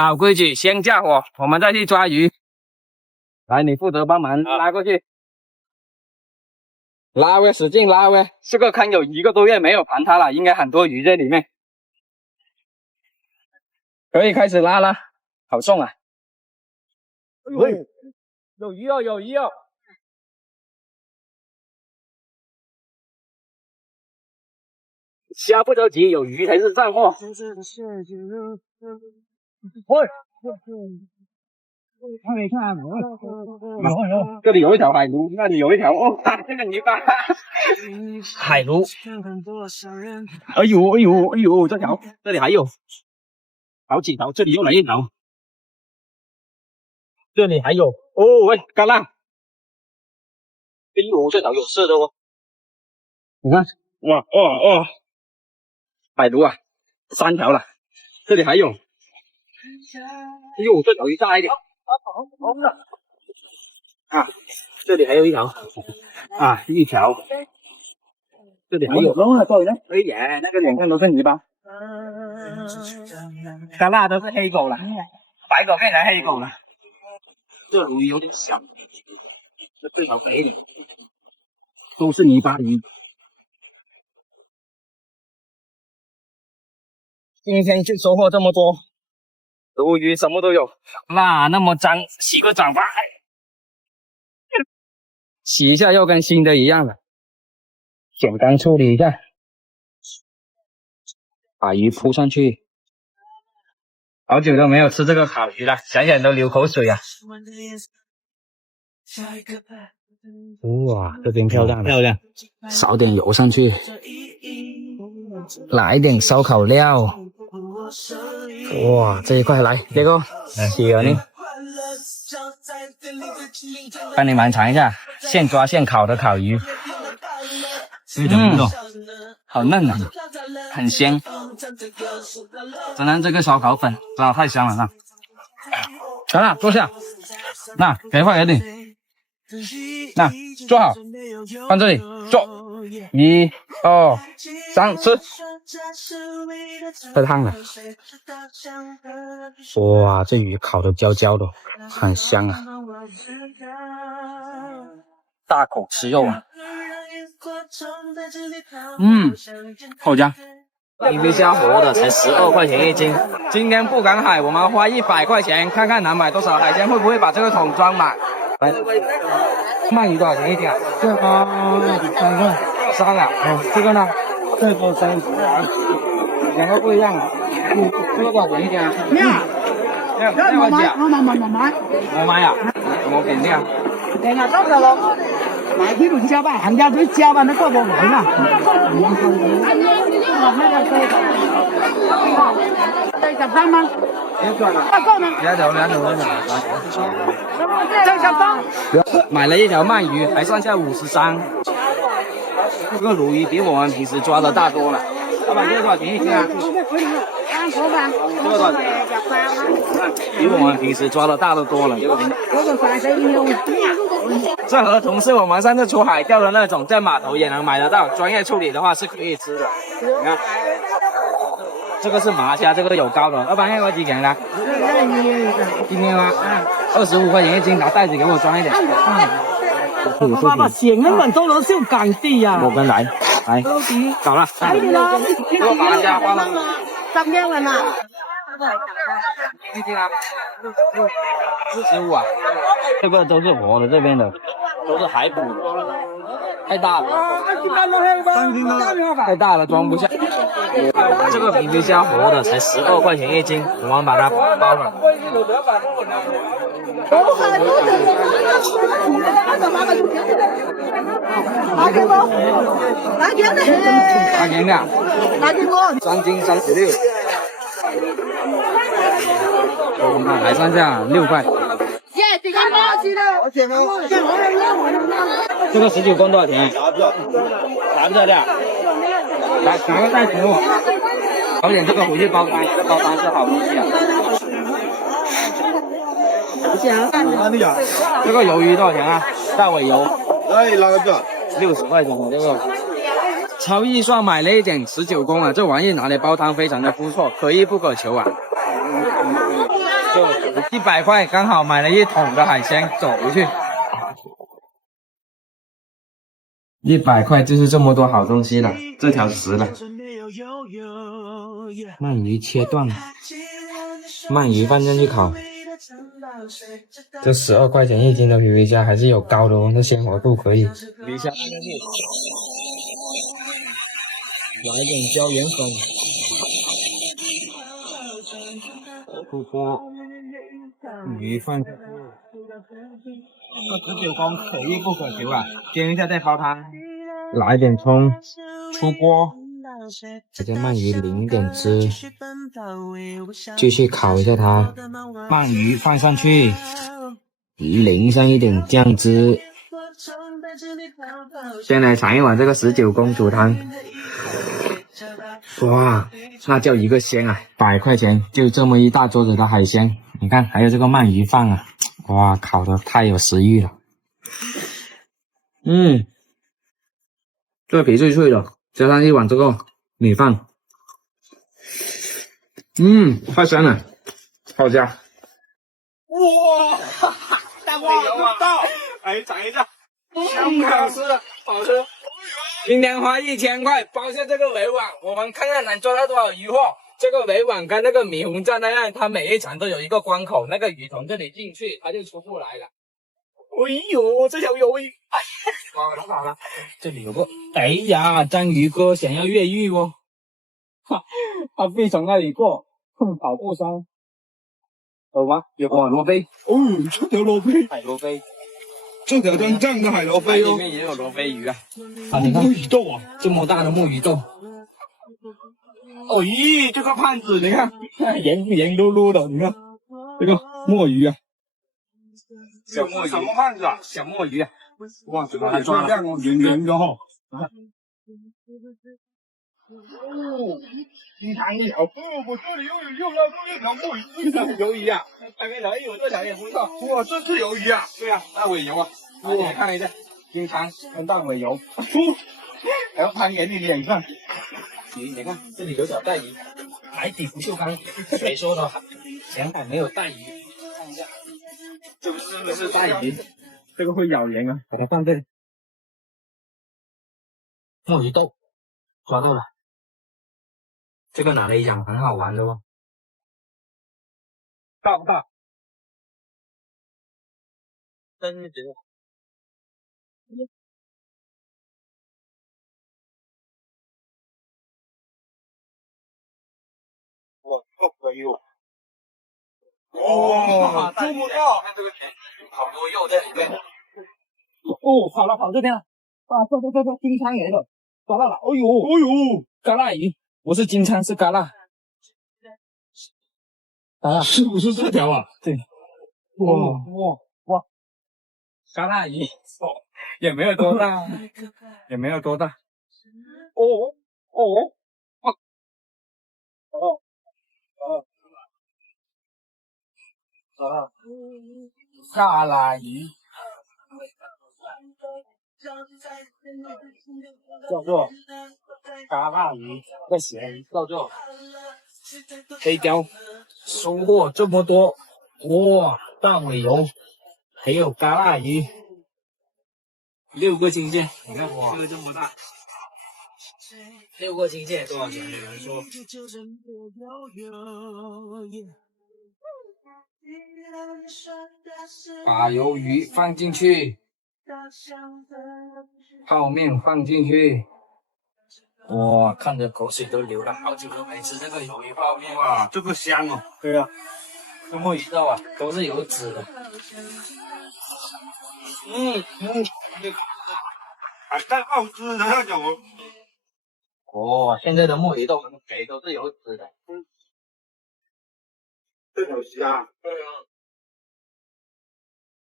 老规矩，先架火，我们再去抓鱼。来，你负责帮忙拉过去。拉喂，使劲拉喂！这个坑有1个多月没有盘它了，应该很多鱼在里面。可以开始拉了，好重啊！喂，有鱼哦，有鱼哦！虾不着急，有鱼才是战货。喂，没看有，这里有一条海鲈，那里有一条哦，这个泥巴。海鲈。哎呦哎呦哎呦，这里还有好几条，这里又来一条，这里还有哦，喂，橄榄。哎呦，这条有色的哦，你看，哇哦哦，海鲈啊，3条了，这里还有。哎呦，这条鱼大一点。啊，这里还有一条。啊，一条。这里还有。哎呀，那个脸上都是泥巴。橄榄都是黑狗了，白狗变成黑狗了。这鲈鱼有点小，这最好肥一点。都是泥巴鱼。今天就收获这么多。鲈鱼什么都有，那么脏，洗个澡吧。洗一下又跟新的一样了。简单处理一下，把鱼铺上去。好久都没有吃这个烤鱼了，想想都流口水啊！哇，这边漂亮，漂亮。少点油上去，来一点烧烤料。哇，这一块来，杰哥，企鹅呢？帮你们尝一下现抓现烤的烤鱼。好嫩啊，很香。真的，这个烧烤粉真的太香了，行了，坐下。那给快点，那坐好，放这里坐。1、2、3，吃。太烫了。哇，这鱼烤的焦焦的，很香啊。大口吃肉啊。好香。冰皮虾活的才12块钱1斤。今天不赶海，我们花100块钱，看看能买多少海鲜，会不会把这个桶装满？来，鳗鱼多少钱1斤啊？这个3块，3了。这个呢？这个32，2个不一样啊。这个多少钱1斤啊？6块钱。我買啊？有冇平啲啊？平啊，得噶咯。買啲亂膠吧，行家隊膠吧，你嗰個買啦。43蚊。买了一条鳗鱼，还剩下53。这个鲈鱼比我们平时抓的大多了。老板，这个多少钱1斤啊？这个多少钱？比我们平时抓的大的多了。这河豚是我们上次出海钓的那种，在码头也能买得到，专业处理的话是可以吃的。你看，这个是麻虾，这个有膏的。老板，要几钱的？今天吗？25块钱1斤，拿袋子给我装一点。爸爸，咸的们多了少干啲啊？我跟来，搞了。这个麻虾花了3元啊。1斤啊，45啊。这个都是活的，这边的都是海捕的，太大了，太大了，装不下。这个平皮虾活的才12块钱1斤，我们把它包了。拿给我，3斤36。我们看还剩下6块。这个19公多少钱？蓝色的。来，拿个袋子给我。早点这个回去包单，这个包单是好东西啊。这个鱿鱼多少钱啊？大尾鱿。60块钱这个。超预算买了一点19公啊，这玩意拿来煲汤非常的不错，可遇不可求啊。就100块，刚好买了1桶的海鲜，走回去。100块就是这么多好东西了，这条10了。鳗鱼切断了，鳗鱼放进去烤。这12块钱1斤的鱼虾还是有膏的哦，这鲜活度可以。鱼虾放进去，来点椒盐粉，出锅，鱼放进去。这19公可遇不可求啊，煎一下再泡汤。来点葱，出锅。这个鳗鱼淋点汁，继续烤一下它。鳗鱼放上去，淋上一点酱汁。先来尝一碗这个19公煮汤。哇，那叫一个鲜啊！100块钱就这么一大桌子的海鲜，你看还有这个鳗鱼饭啊，哇，烤的太有食欲了。这个皮脆脆的，加上一碗这个米饭，太香了，好香！哇，大尾油啊！来尝一下，好吃的，好吃。今天花1000块包下这个尾碗，我们看看能抓到多少鱼货。这个尾碗跟那个迷魂站那样，它每一层都有一个关口，那个鱼从这里进去，它就出不来了。哎呦，这条鱿鱼，哎，好了，这里有个，哎呀，章鱼哥想要越狱哦，他非从那里过，跑步山，有吗？有罗非，这条罗非，海螺非。这条真正的海螺非哦，里面也有罗非鱼啊！你看木鱼豆啊，这么大的木鱼豆。哦咦，这个胖子，你看圆噜噜的，你看这个墨鱼啊，小墨鱼，什么胖子啊？小墨鱼啊！哇，这个还抓亮哦，圆的哈。金汤一条，我这里又要做一条墨鱼，鱿鱼啊！还没来，有这条也不错。哇，这是鱿鱼啊！对啊，大尾鱿啊！你看一下，金汤跟大尾鱿，还要攀岩你脸上。你看这里有小带鱼，海底不锈钢，谁说的？浅海没有带鱼，看一下，这是不是带鱼？这个会咬人啊！把它放这里。墨鱼豆抓到了，这个拿来养很好玩的哦。大不大？真的。哇，这可以哦！哇，这么大！看这个好多肉在里面。跑了，跑这边了。这，金枪来的，抓到了！哎呦，嘎啦鱼，不是金枪，是嘎啦。是不是这条啊？对。哇，嘎啦鱼，也没有多大，也没有多大。哦，嘎啦鱼。叫做嘎啦鱼，这咸鱼叫做黑鲷。收获这么多，哇，大尾鱿，还有嘎啦鱼，6个金线，你看这个这么大，6个金线多少钱？你们说？把鱿鱼放进去。泡面放进去，哇，看着口水都流了，好久都没吃这个鱿鱼泡面。哇，这个香哦！对啊，这墨鱼豆啊，都是有籽的。还带爆汁的那种哦。哦，现在的墨鱼豆很肥，都是有籽的。这条虾，对啊，